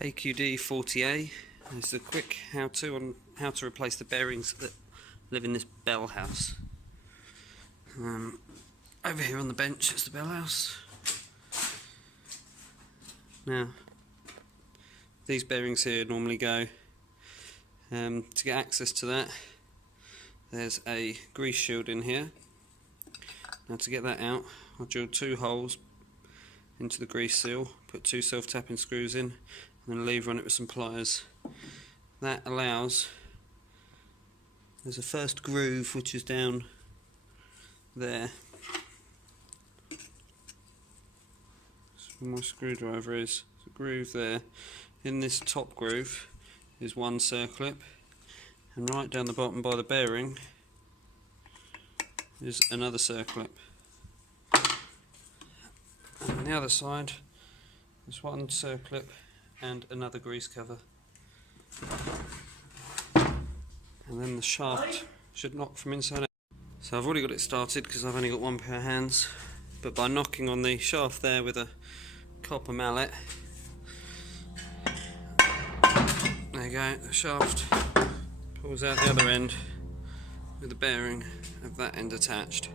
aqd40a is a quick how-to on how to replace the bearings that live in this bell house. Over here on the bench is the bell house. Now, these bearings here normally go. To get access to that, there's a grease shield in here. Now to get that out, I'll drill 2 holes into the grease seal, put 2 self-tapping screws in, and then lever on it with some pliers. That allows, there's a first groove which is down there. That's where my screwdriver is. There's a groove there. In this top groove is 1 circlip, and right down the bottom by the bearing is another circlip. And on the other side there's 1 circlip and another grease cover. And then the shaft should knock from inside out. So I've already got it started because I've only got 1 pair of hands, but by knocking on the shaft there with a copper mallet, there you go, the shaft pulls out the other end with the bearing of that end attached.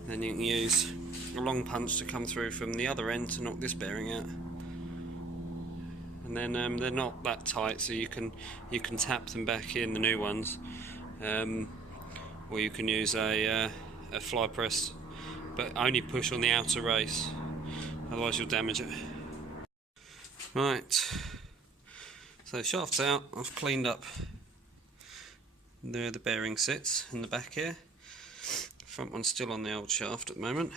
And then you can use a long punch to come through from the other end to knock this bearing out. And then they're not that tight, so you can tap them back in, the new ones, or you can use a fly press, but only push on the outer race, otherwise you'll damage it. Right, so shaft's out. I've cleaned up where the bearing sits in the back here. Front one's still on the old shaft at the moment.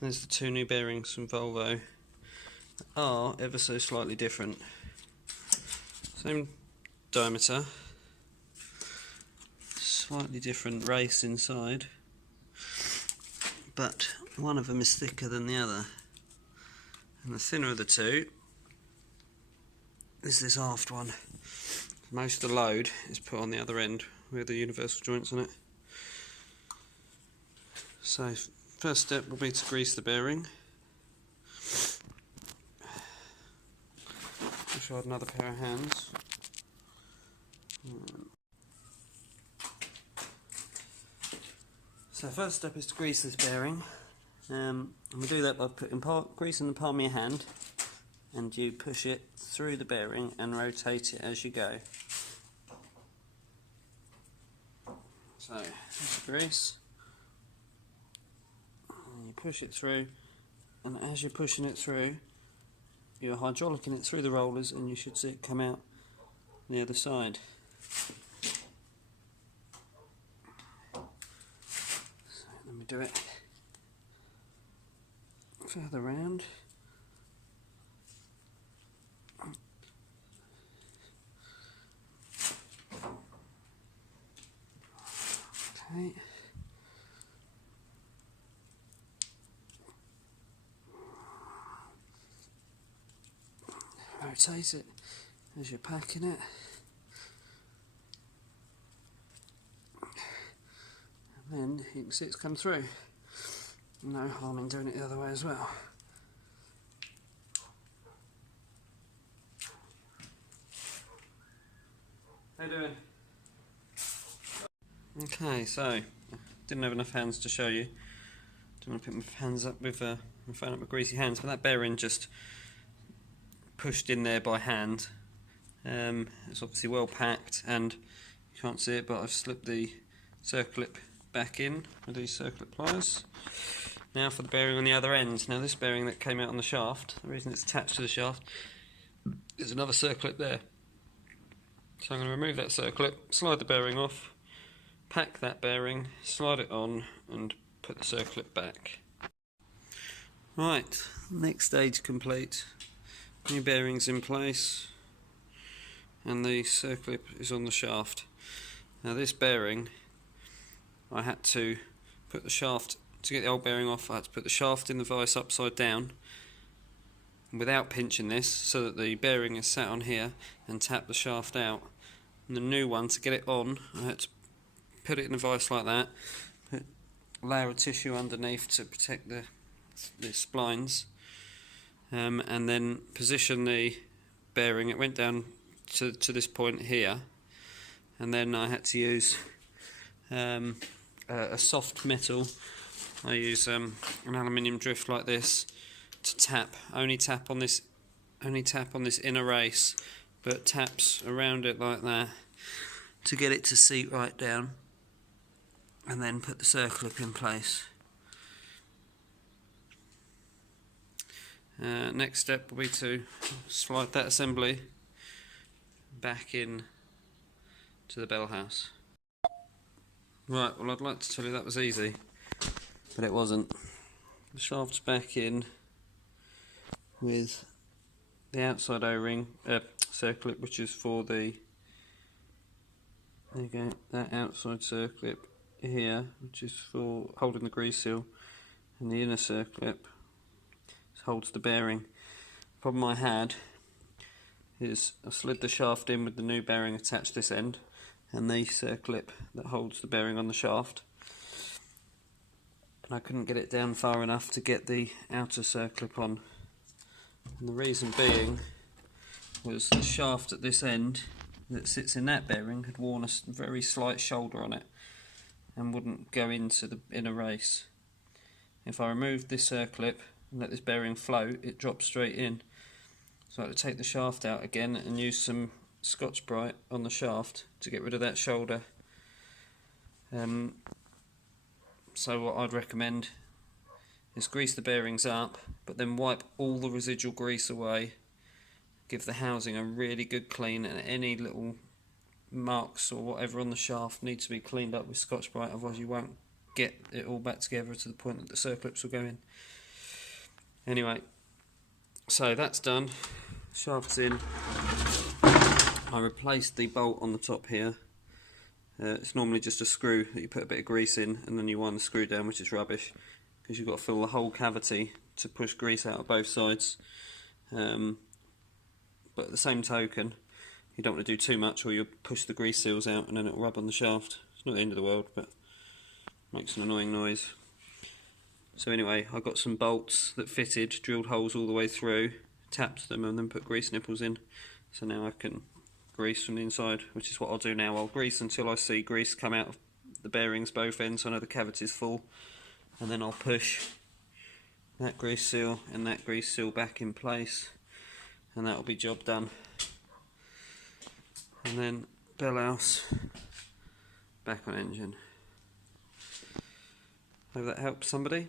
There's the 2 new bearings from Volvo. Are ever so slightly different. Same diameter, slightly different race inside, but one of them is thicker than the other. And the thinner of the 2 is this aft one. Most of the load is put on the other end with the universal joints on it. So first step will be to grease the bearing. Wish I had another pair of hands. So first step is to grease this bearing, and we do that by putting grease in the palm of your hand, and you push it through the bearing and rotate it as you go. So there's the grease, and you push it through, and as you're pushing it through, you're hydraulicking it through the rollers, and you should see it come out the other side. So let me do it further round. Okay. Rotate it as you're packing it, and then you can see it's come through. No harm in doing it the other way as well. How you doing? Okay, so didn't have enough hands to show you. Don't want to put my hands up with my phone up with greasy hands, but that bearing just pushed in there by hand. It's obviously well packed, and you can't see it, but I've slipped the circlip back in with these circlip pliers. Now for the bearing on the other end. Now this bearing that came out on the shaft, the reason it's attached to the shaft, there's another circlip there. So I'm going to remove that circlip, slide the bearing off, pack that bearing, slide it on, and put the circlip back. Right, next stage complete. New bearings in place, and the circlip is on the shaft. Now this bearing, I had to put the shaft, to get the old bearing off, I had to put the shaft in the vise upside down without pinching this, so that the bearing is sat on here, and tap the shaft out. And the new one, to get it on, I had to put it in the vise like that, put a layer of tissue underneath to protect the splines, and then position the bearing, it went down to this point here, and then I had to use a soft metal. I use an aluminium drift like this to tap, only tap on this inner race, but taps around it like that to get it to seat right down, and then put the circlip in place. Next step will be to slide that assembly back in to the bell house. Right, well, I'd like to tell you that was easy, but it wasn't. The shaft's back in with the outside O-ring, circlip, which is for the, there you go, that outside circlip here, which is for holding the grease seal, and the inner circlip holds the bearing. The problem I had is I slid the shaft in with the new bearing attached this end, and the circlip that holds the bearing on the shaft, and I couldn't get it down far enough to get the outer circlip on. And the reason being was the shaft at this end that sits in that bearing had worn a very slight shoulder on it and wouldn't go into the inner race. If I removed this circlip and let this bearing float, it drops straight in. So I had to take the shaft out again and use some Scotch-Brite on the shaft to get rid of that shoulder. So what I'd recommend is grease the bearings up, but then wipe all the residual grease away. Give the housing a really good clean, and any little marks or whatever on the shaft needs to be cleaned up with Scotch-Brite, otherwise you won't get it all back together to the point that the circlips will go in. Anyway, so that's done. Shaft's in. I replaced the bolt on the top here. It's normally just a screw that you put a bit of grease in and then you wind the screw down, which is rubbish because you've got to fill the whole cavity to push grease out of both sides. But at the same token, you don't want to do too much or you'll push the grease seals out and then it'll rub on the shaft. It's not the end of the world, but it makes an annoying noise. So anyway, I got some bolts that fitted, drilled holes all the way through, tapped them and then put grease nipples in. So now I can grease from the inside, which is what I'll do now. I'll grease until I see grease come out of the bearings both ends, so I know the cavity's full, and then I'll push that grease seal and that grease seal back in place, and that'll be job done. And then bell house back on engine. Hope that helps somebody.